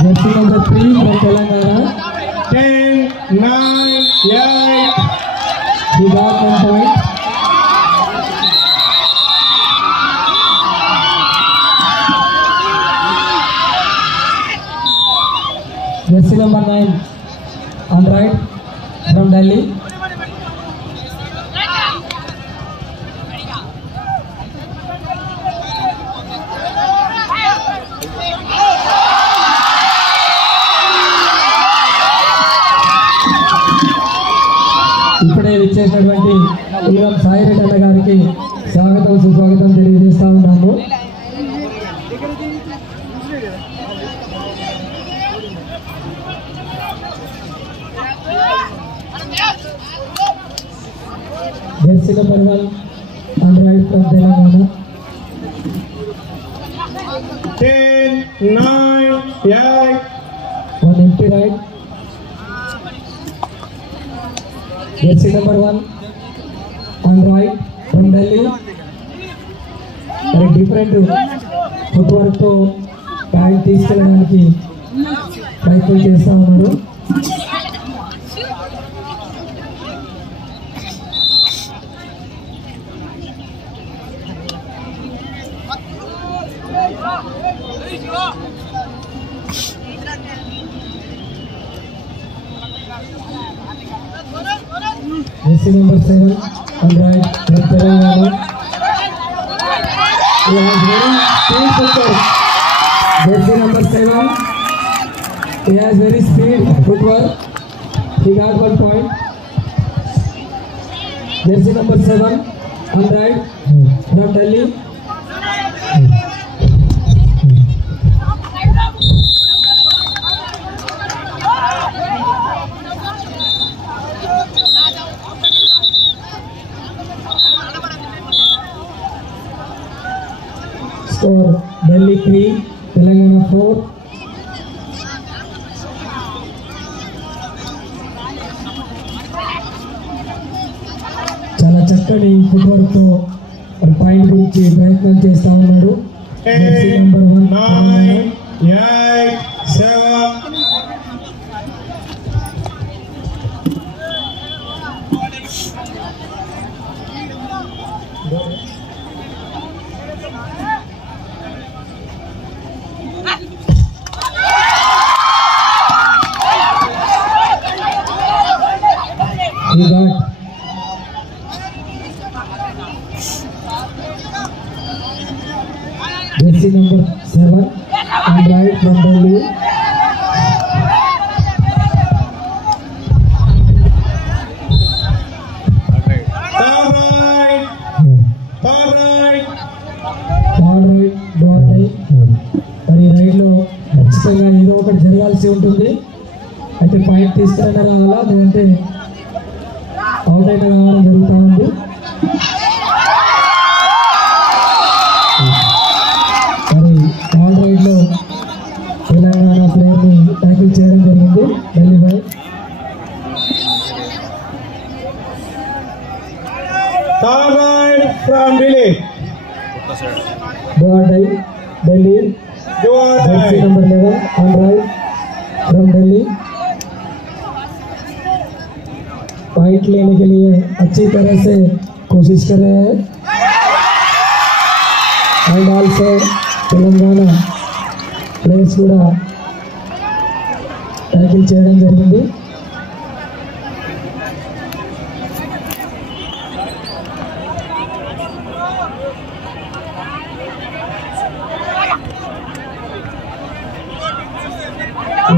Jersey number 3 from Telangana. 10, 9, 8. He got 1 point. Jersey number 9 on right from Delhi. ఇప్పుడే విచ్చేసినటువంటి ఈరం సాయిరెడ్డి అన్న గారికి స్వాగతం సుస్వాగతం తెలియజేస్తా ఉన్నాము. Jersey number 1 on right from Telangana. 10, 9, 8. On empty right. Jersey number 1 on right from Delhi. Very different footwork తో pant తీసుకెళ్ళడానికి ప్రయత్నం చేస్తా ఉన్నారు. Jersey number 7 on right from Telangana. He has very speed footwork. Jersey number 7. He has very speed footwork. He got 1 point. Jersey number 7 on right from Delhi. Score Delhi 3, Telangana 4. చాలా చక్కని footwork తో point గురించి ప్రయత్నం చేస్తా ఉన్నాడు. 10, 9, 8, 7. He got jersey number 7 on right from Delhi. All right. All right. All right, ball right. మరి ride లో ఖచ్చితంగా ఏదో ఒకటి జరగాల్సి ఉంటుంది. అయితే పాయింట్ తీసుకురైనా రావాలా లేదంటే అవుట్ అయినా కావాలని జరుగుతూ ఉంది. మరి ఆల్ రైడ్ లో తెలంగాణ ప్లేయర్ ని ట్యాకిల్ చేయడం జరిగింది Delhi by. All right from Delhi. Ball right, Delhi. Jersey number 11 on right from Delhi. Point लेने के लिए अच्छी तरह से कोशिश कर रहे हैं एंड आल्सो तेलंगाना प्लेयर्स కూడా ట్యాకిల్ చేయడం జరిగింది.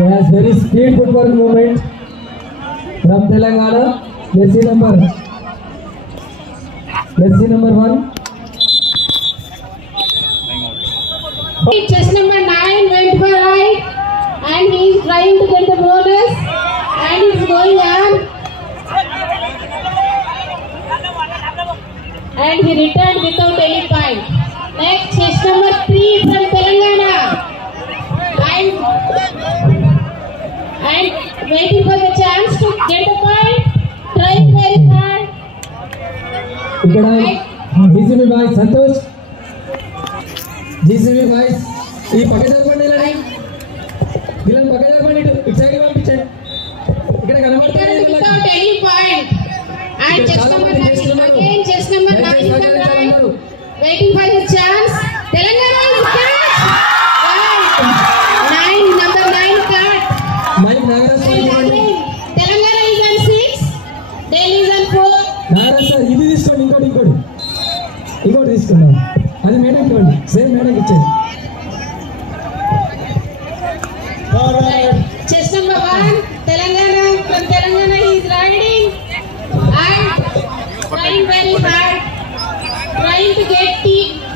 Yes, very speed footwork movement from Telangana. Jersey number 1. Chess number 9 went for right, and he is trying to get the bonus, and it's going on, and he returned without any point. Next, chess number 3 from Telangana, and waiting for the chance to get a point, trying very hard. ఇక్కడ GCB boys Santosh, GCB boys ఈ పక్క జరపండి, ఇలా పక్క జరపండి, ఇటు side పంపించండి. ఇక్కడ కనబడుతుంది Without any point, and chess number 9 again, chess number 9 is the right, waiting for his chance. Telangana is cut. Right. Number 9 cut. Mic Nagaraj And again, Telangana is on 6, Delhi is on 4. Nagaraj sir ఇది తీసుకోండి, ఇంకోటి తీసుకున్నాం, అది madam ఇవ్వండి, same madam ఇచ్చేది. Chess number 1, Telangana, from Telangana he is riding and trying very hard, trying to get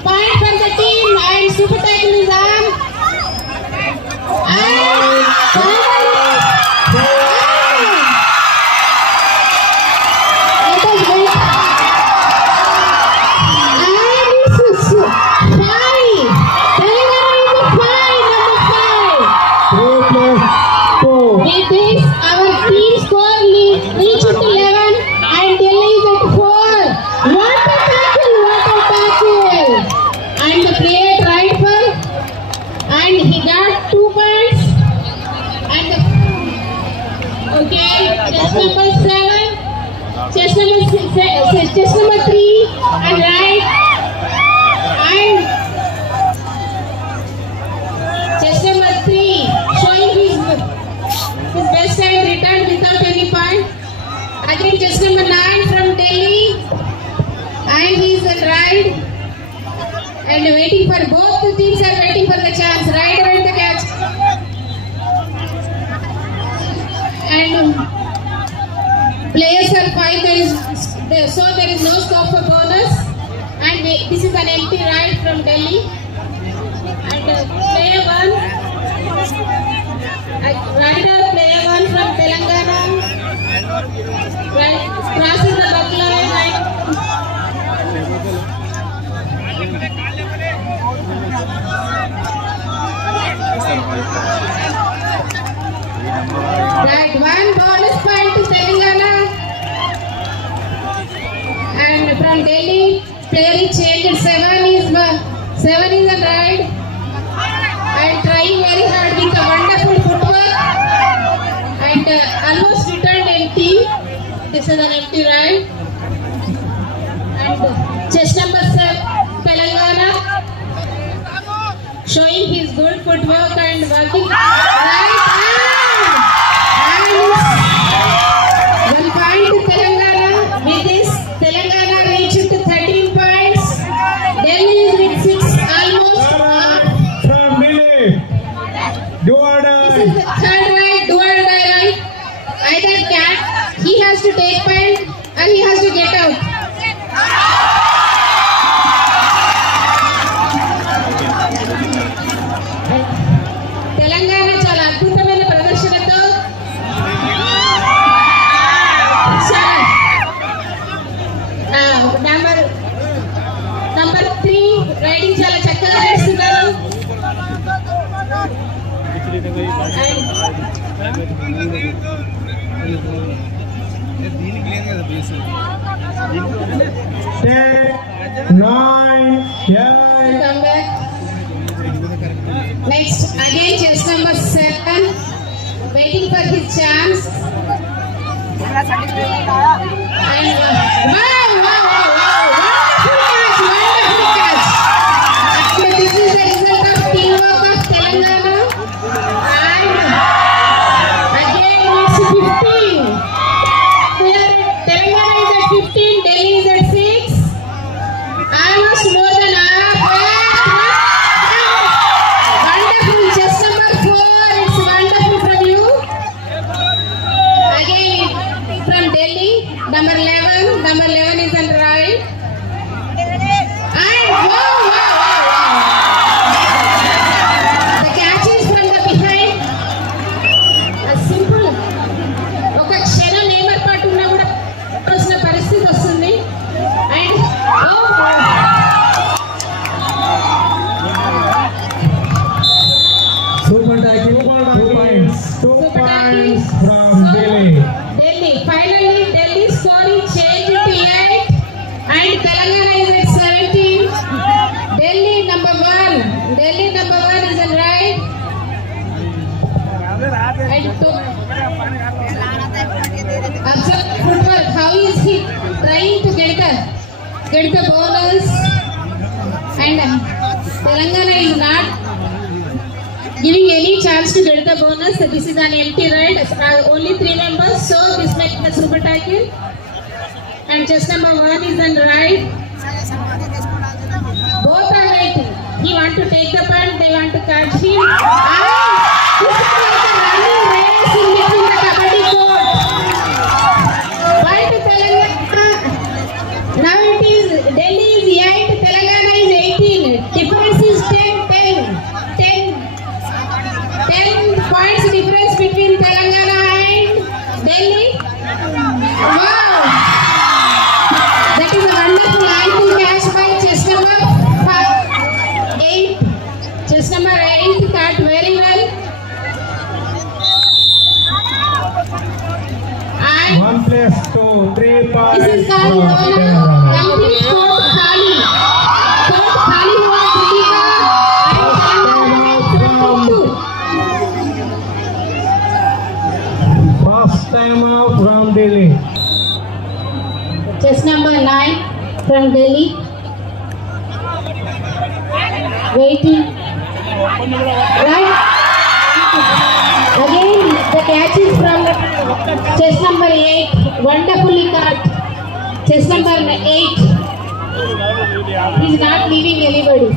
point from the team, and super tackle is on. And with this, our team score reached 11, and Delhi is at 4. What a tackle! And the player tried for, and he got 2 points. And okay, chess number 7, chess number 3, and right, and chess number 3 showing his best and returned without any point. Again, chess number 9 from Delhi, and he is at right, and waiting for both the teams are waiting for the chance. Rider and the catch, and players are 5. There is no scope for bonus, and this is an empty ride from Delhi, and player 1. Rider player 1 from Telangana, crosses the buckler line. Right, 1 bonus point to Telangana, and from Delhi player is changed. 7 is a ride, and trying very hard with a wonderful footwork, and almost returned empty. This is an empty ride. And chess number 7, Telangana, showing his good footwork and working right hand. And 1 point to Telangana. With this, Telangana reached to 13 points. Delhi is with 6, almost. From Delhi, do or This die. is the third right, do or die right. Either he has to take point or he has to get out. Telangana చాలా అద్భుతమైన ప్రదర్శనతో number 3 riding చాలా చక్కగా చేస్తున్నారు. Ten, 9, 8. Come back. Next, again chess number 7, waiting for his chance. And wow, wonderful catch. So this is the result of teamwork of Telangana. And again it's 15. Telangana is at 15, Delhi is at 6. Almost more than half. Wonderful, chess number 4. It's wonderful from Telangana is at 17. Delhi number 1. Delhi number 1 is on right. And observe footwork. How is he trying to get the bonus? And Telangana is not giving any chance to get the bonus. This is an empty ride. Only 3 members. So this makes the super tackle. And chess number 1 is on right. Both are waiting. He want to take the punt. They want to catch him. And this is like a running race in between the kabaddi court. Point to Telangana. Now it is Delhi is 8. Telangana is 18. Difference is 10 points difference between Telangana and Delhi. Wow! That is a wonderful ankle catch by chess number 8. Chess number 8 caught very well. And 1+2, 3 this is called complete court khali. Court khali हुआ Delhi का and First time out from Delhi. chess number 9 from Delhi. Waiting. Right. Again, the catch is from chess number 8. Wonderfully caught. Chess number 8. He is not leaving anybody.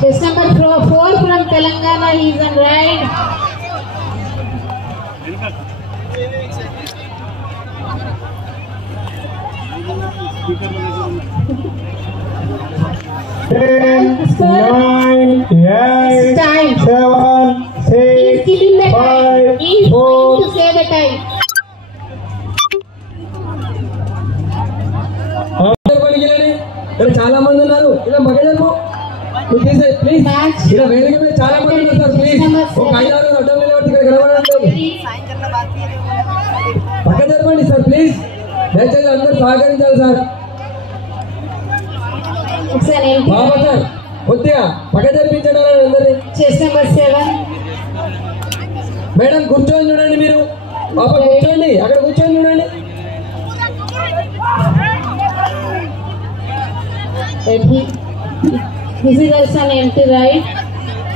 Chess number 4 from Telangana. He is on right. 10, 9, 8, Time. 7, He is 6, killing the time. 5, He is trying 4. to save the time. ఇక్కడ చాలా మంది ఉన్నారు. ఇలా మగజన్మ please. ఇలా వేదిక మీద చాలా మంది ఉన్నారు సార్. ప్లీజ్ ఒక 5-6 అడ్డం నిలబడి ఇక్కడ కనబడండి. పక్క జరపండి సార్ ప్లీజ్. దయచేసి అందరూ సహకరించాలి sir. It's an empty. Baba sir కొద్దిగా పక్క జరిపించండి అందరినీ. Chess number 7. మేడం కూర్చొని చూడండి మీరు. బాబా కూర్చోండి, అక్కడ కూర్చొని చూడండి. This is also an empty ride.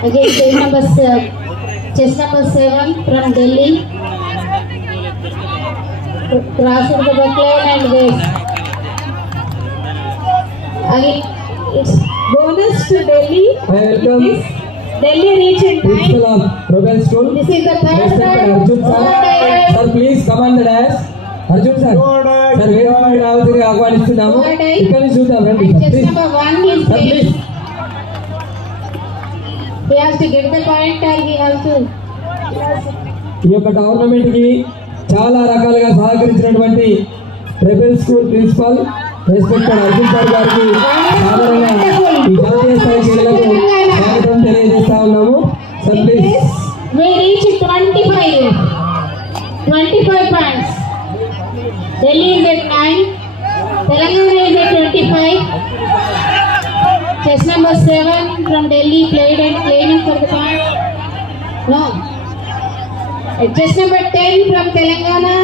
Again, chess number 7 from Delhi. Crossing the backline and waist. Again, it's bonus to Delhi. Welcome. Delhi reached in time. Principal of Robel School. This is the third Respected ride. Arjun sir. Sir, please come on the dash. Arjun sir. Sir, వేదిక మీద రావాల్సిందిగా ఆహ్వానిస్తున్నాము. ఇక్కడ నుంచి చూద్దాం రండి. And chess Please. number 1 is Sir, please. he has to get the point and he has to. ఈ యొక్క టోర్నమెంట్ కి చాలా రకాలుగా సహకరించినటువంటి rebel school principal respected Arjun sir గారికి సాధారణంగా ఈ జాతీయ స్థాయి క్రీడలకు స్వాగతం తెలియజేస్తా ఉన్నాము. Sir please. We reach 25 points. Delhi is at 9. Telangana is at 25. Chess number 7 from Delhi played and claiming for the point. No. Chess number 10 from Telangana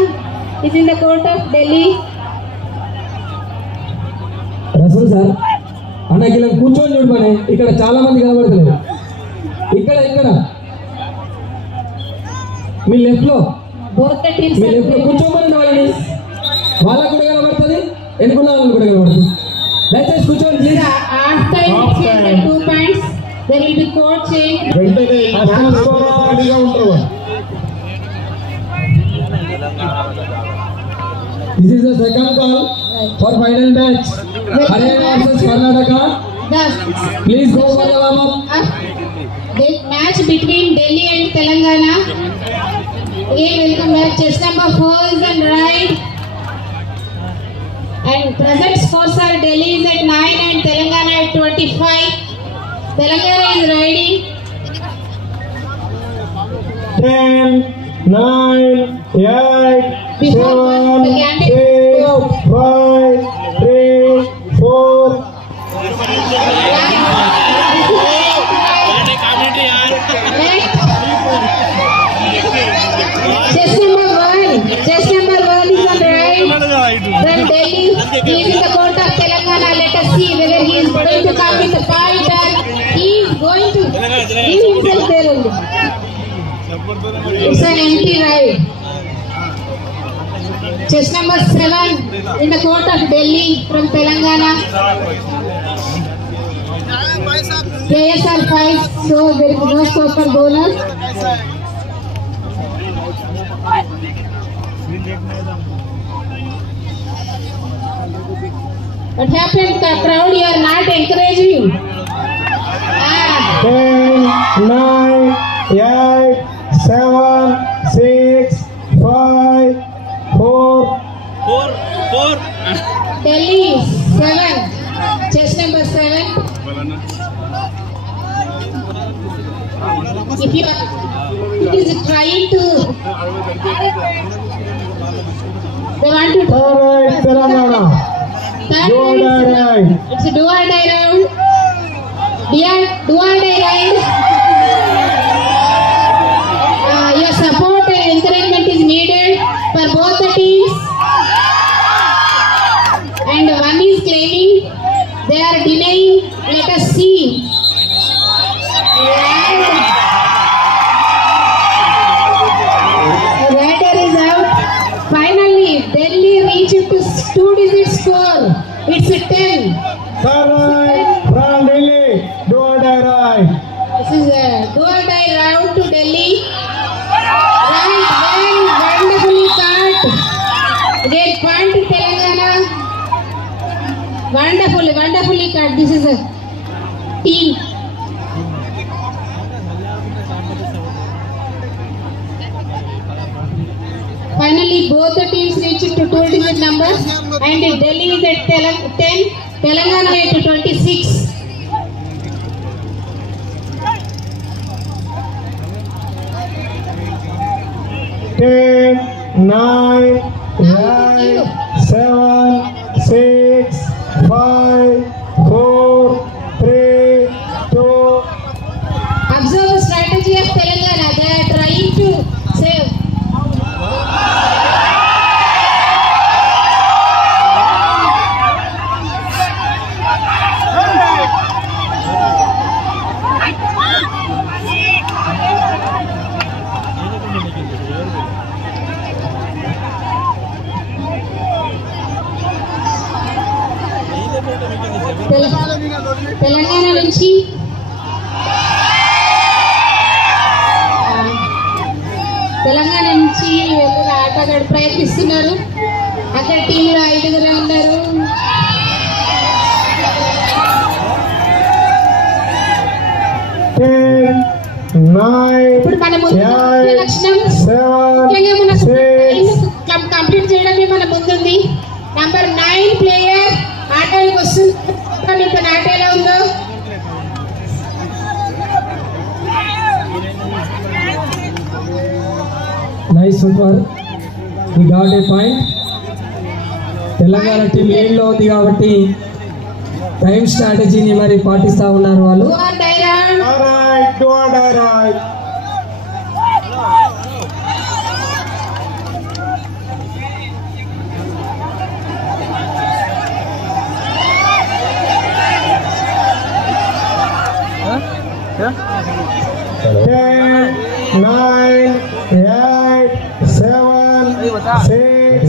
is in the court of Delhi. Rasool sir అన్నకి ఇలా కూర్చొని చూడమని. ఇక్కడ చాలా మంది కనబడతలేదు. ఇక్కడ మీ లెఫ్ట్ లో Both the teams మీ are లెఫ్ట్ లో playing. కూర్చోమని వాళ్ళని. వాళ్ళకు కూడా కనబడుతుంది, ఎన్నుకున్న వాళ్ళని కూడా కనబడుతుంది. దయచేసి కూర్చోండి please. After it change the 2 points, there will be court change. రెడీగా ఉంటారు. This is the second call for final match. Haryana versus Karnataka. The Please go for the warm up. the match between Delhi and Telangana. Again, welcome back. Chess number 4 is on right. And present scores are Delhi is at 9 and Telangana at 25. Telangana is riding. 10, 9, 8, 7, 6, 5, diesel there only. It's an empty ride. Chest number 7 in the court of Delhi from Telangana. Players are 5, so there is no scope for bowlers. What happened? The crowd, you are not encouraging. 10, 9, 8, 7, 6, 5, 4. Delhi 7, chest number 7. If you is trying to, they want to. All right, Telangana. Do or die ride. It's a do or die round. Do or die ride. Your support and encouragement is needed for both the teams. And one is claiming, they are denying. Let us see. The rider is out. Finally, Delhi reached to 2-digit score. It's a 10. All right, from Delhi. Do or die ride. This is a do or die round to Delhi. Right, well, wonderfully caught. Again, point to Telangana. Wonderfully caught. This is a team. Finally, both the teams reached to 2-digit numbers, and Delhi is at 10, Telangana at 26. Ten, 9, 8, 7, 6, 5, 4, 3, 2. Observe the strategy of Telangana. They are trying to save. Telangana నుంచి వెళ్ళిన ఆటగాడు ప్రయత్నిస్తున్నారు. అక్కడ టీంలో 5 ఉన్నారు. ఇప్పుడు మన ముందు లక్షణం ముఖ్యంగా మన కంప్లీట్ చేయడమే మన ముందుంది. నంబర్ 9 ప్లేయర్ ఆటోకి వస్తుంది. ఇప్పుడు ఆట ఎలా ఉందో nice super. We got a point. Telangana team lead లో ఉంది కాబట్టి టైం స్ట్రాటజీని మరి పాటిస్తా ఉన్నారు వాళ్ళు. Ten, 9, 8, 7, 6,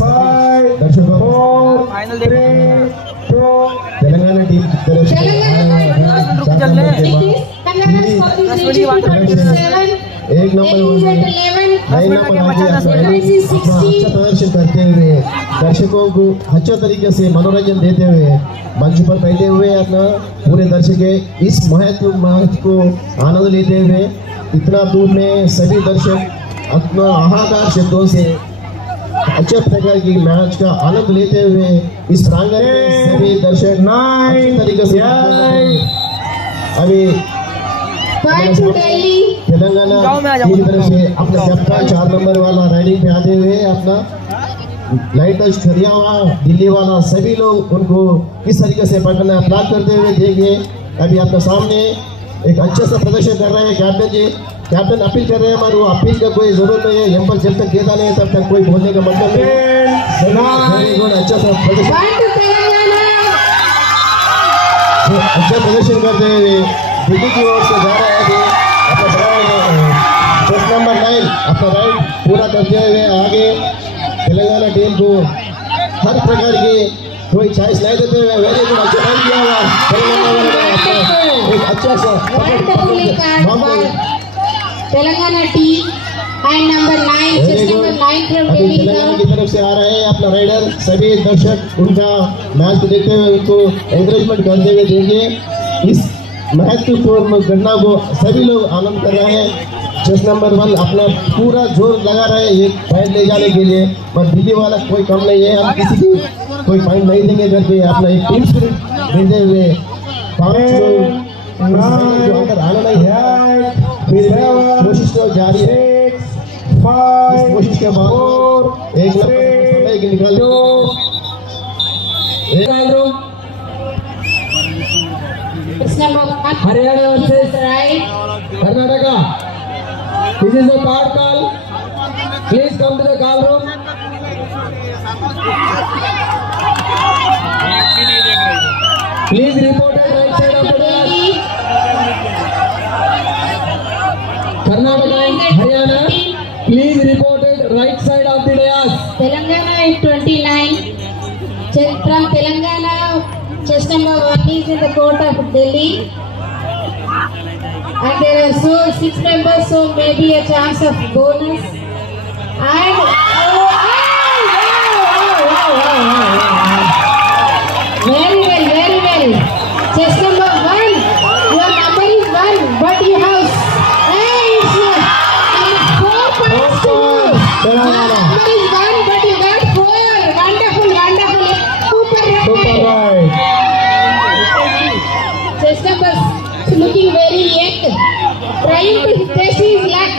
5, 4, 3, 2. तेलंगाना टीम की तरफ से एक नंबर 9 नंबर अच्छा प्रदर्शन करते हुए दर्शकों को अच्छे तरीके से मनोरंजन देते हुए मंच पर बैठे हुए अपना पूरे दर्शक इस महत्व को आनंद लेते हुए इतना दूर में सभी दर्शक अपना हाहाकार शब्दों से अच्छे प्रकार की मैच का आनंद लेते हुए इस प्रांगण में सभी दर्शक अच्छे तरीके से अभी तेलंगाना की तरफ से अपना कैप्टन 4 नंबर वाला राइडिंग पे आते हुए अपना लाइट टच खरियावा दिल्ली वाला सभी लोग उनको किस तरीके से पकड़ना प्लान करते हुए देखिए। अभी आपके सामने एक अच्छा सा प्रदर्शन कर रहे हैं कैप्टन जी। कैप्टन अपील कर रहे हैं हमारे अपील का कोई जरूरत नहीं है। एम्पर जब तक देता नहीं तब तक कोई बोलने का मतलब नहीं। वेरी गुड, अच्छा सा प्रदर्शन, अच्छा प्रदर्शन करते हुए दिल्ली की ओर से जा रहे हैं। अपना राइट पूरा करते हुए आगे तेलंगाना टीम को हर प्रकार की कोई चॉइस नहीं देते हुए वेरी गुड अच्छा रन किया हुआ तेलंगाना वालों ने एक अच्छा सा Telangana team and number 9 chest number 9 from Delhi Telangana की तरफ से आ रहे हैं अपना राइडर सभी दर्शक उनका मैच देखते हुए उनको एंकरेजमेंट करते हुए देखिए इस महत्वपूर्ण घटना को सभी लोग आनंद कर रहे हैं चेस नंबर 1 अपना पूरा जोर लगा रहे हैं एक पॉइंट ले जाने के लिए पर दिल्ली वाला कोई कम नहीं है हम किसी को कोई पॉइंट नहीं देंगे करके अपना एक टीम स्पिरिट देते हुए 5 लोग जो अंदर आना नहीं है फिर कोशिश तो जारी है 5 कोशिश के बाद एक समय की निकाल Haryana versus Karnataka. This is a card call. Please come to the call room. Please report at right side of the dais. Karnataka and Haryana. Please report at right side of the dais. Telangana is 29. From Telangana, chess number 1 is in the court of Delhi. And there are 6 members, so maybe a chance of bonus. And very well. Chess number 1, your number is 1, but you have 4 points to you. Your number is 1, but you got 4. Wonderful. Super right. Chess number looking very young, trying to test his luck.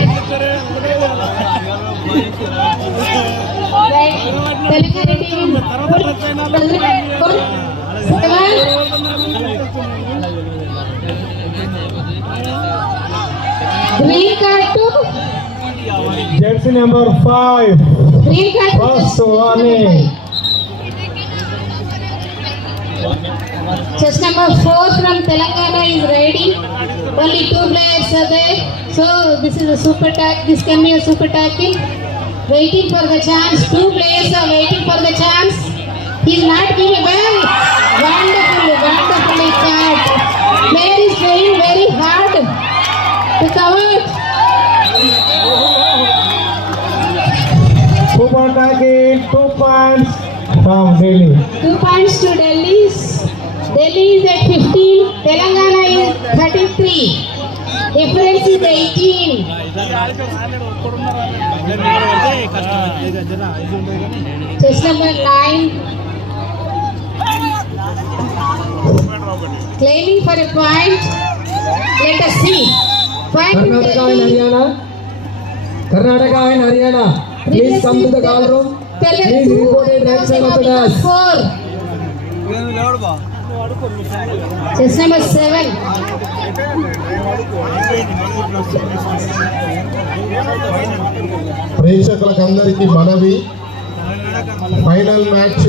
Right, Telangana team. 7. Green card to Jersey number 5. green card to First one. chess number 4 from Telangana is ready. Only 2 players are there. So this is a super tag. This can be a super tackle. Waiting for the chance. 2 players are waiting for the chance. He's not giving well. Wonderfully caught. Player is trying very hard to cover. Super tackle, 2 points from Delhi. 2 points to Delhi. Delhi is at 15. Telangana is 33. Difference is 18. Chess number 9. Claiming for a point. Let us see. Point in Karnataka and Delhi. Haryana. Please come to the call room. Please report at right side of the dais. 4. Chess number 7. ప్రేక్షకులకందరికీ మనవి final match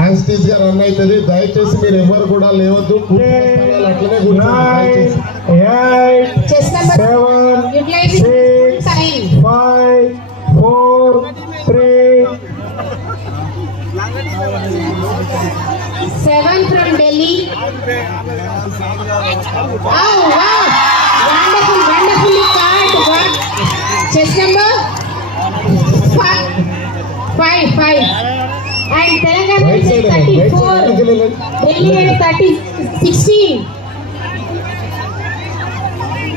as tease గా run అవుతుంది దయచేసి మీరు ఎవరు కూడా లేవద్దు అట్లనే 9, 8, Chess number 7, utilizing 6, time. 5, 4, 3. 7 from Delhi. Oh wow! Wonderfully caught. What? Chess number 5. And Telangana is at 34. Delhi at 16.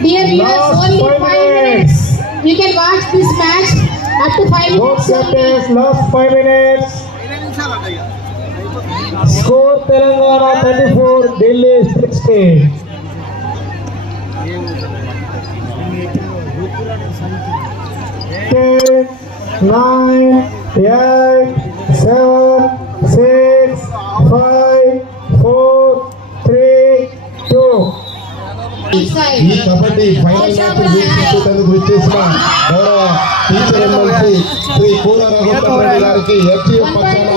Dear viewers, Last only 5 5 minutes. You can watch this match up to 5 Both minutes. captains, last 5 minutes. Score Telangana 34, Delhi 16. 10, 9, 8, 7, 6, 5, 4, 3, 2. ఈ kabaddi final match వీక్షించేందుకు విచ్చేసిన గౌరవ teacher MLC Shri కూల రఘుపతి గారికి FTF పక్షాన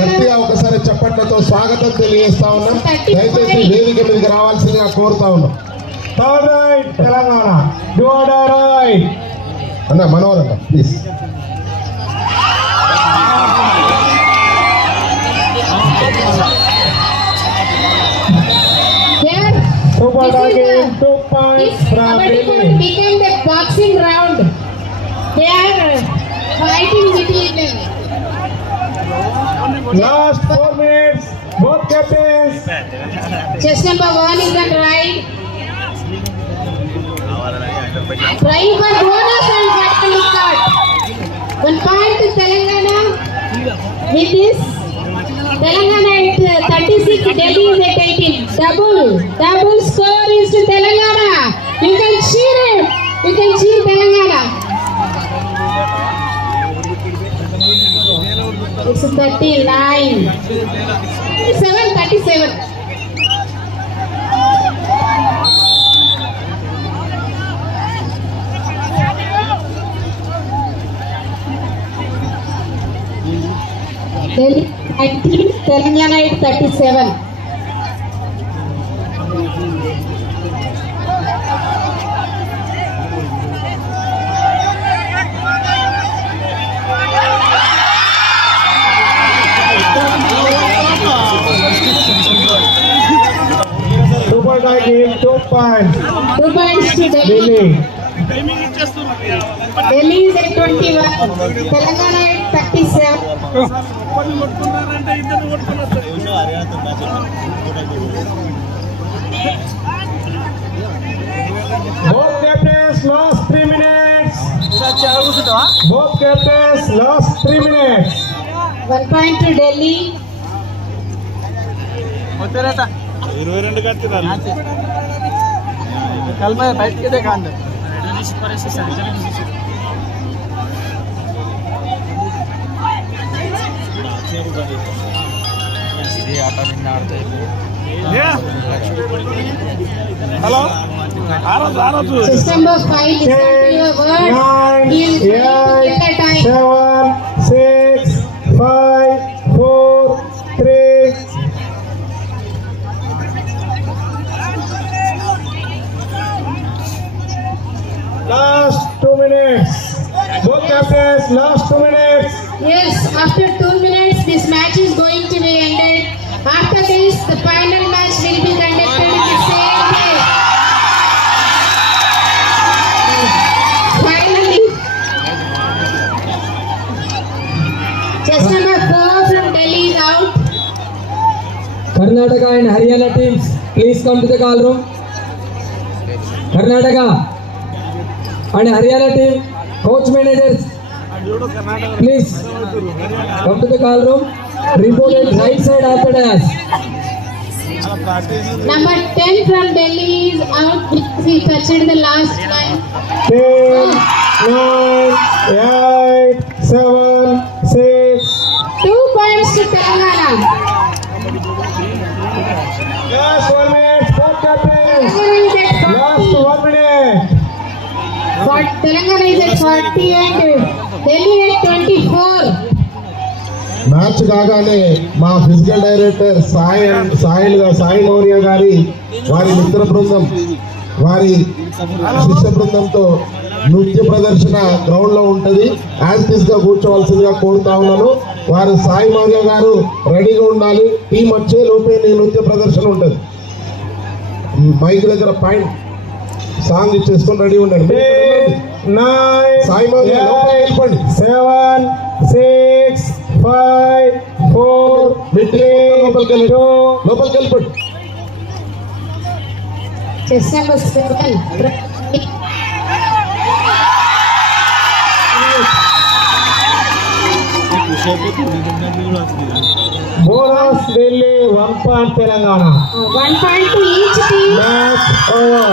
గట్టిగా ఒకసారి చప్పట్లతో స్వాగతం తెలియజేస్తా ఉన్నాం. దయచేసి వేదిక మీదకి రావాల్సిందిగా కోరుతా ఉన్నాం. Third right, Telangana. Do order right. అన్న మనోహర్ అన్న please. Super target, 2 points from Delhi. Became the boxing round. They are fighting between them. Last 4 minutes, both captains. Chess number 1 is on right. Trying for bonus and finally cut. 1 point to Telangana. With this, Telangana at 36, Delhi is at 18. Double score is to Telangana. You can cheer him. You can cheer Telangana. It's 39. 37. Delhi 19, Telangana at 37. Super target, 2 points. 2 points to Delhi. Delhi. Delhi is at 21. Telangana at 37. Both captains lost 3 minutes. Both captains lost 3 minutes. 1 point to Delhi. 22 కట్టిరాలు కల్మ బయటికి they కాంద hello ఆరోజు System number 5, listen to your word. 9, He is going to get the 8, time. 7, 6, 5, 4, 3. Last 2 minutes. Both captains, last 2 minutes. Yes, after 2 minutes, this match is going to be ended. After this, the final match will be conducted in the same place. Finally, chess number 4 from Delhi is out. Karnataka and Haryana teams, please come to the call room. Karnataka and Haryana team, coach managers, please come to the call room. Report at right side after us. Number 10 from Delhi is out because he touched the last line. 10, 9, 8, 7, 6. 2 points to Telangana. Last 1 minute. Both captains. Telangana is at Last 40. 1 minute. Telangana is at 40 and Delhi at 24. Match కాగానే మా physical director Sai Maurya గారి వారి మిత్ర బృందం వారి శిష్య బృందంతో నృత్య ప్రదర్శన గ్రౌండ్ లో ఉంటది. యాక్టివ్ గా కూర్చోవలసిందిగా కోరుతా ఉన్నాను. వారు సాయి మౌర్య గారు రెడీగా ఉండాలి. టీం వచ్చే లోపే నృత్య ప్రదర్శన ఉంటది. మైక్ దగ్గర పాయింట్ సాంగ్ ఇచ్చేసుకొని రెడీ ఉండండి. 10, 9, సాయి మౌర్య లోపలికి వెళ్ళిపోండి. 7, 6, 5, 4, 3, లోపలికి 2. వెళ్ళిపోండి. Chess number 7. Bonus Delhi, 1 point Telangana. 1 point to each team. Match over.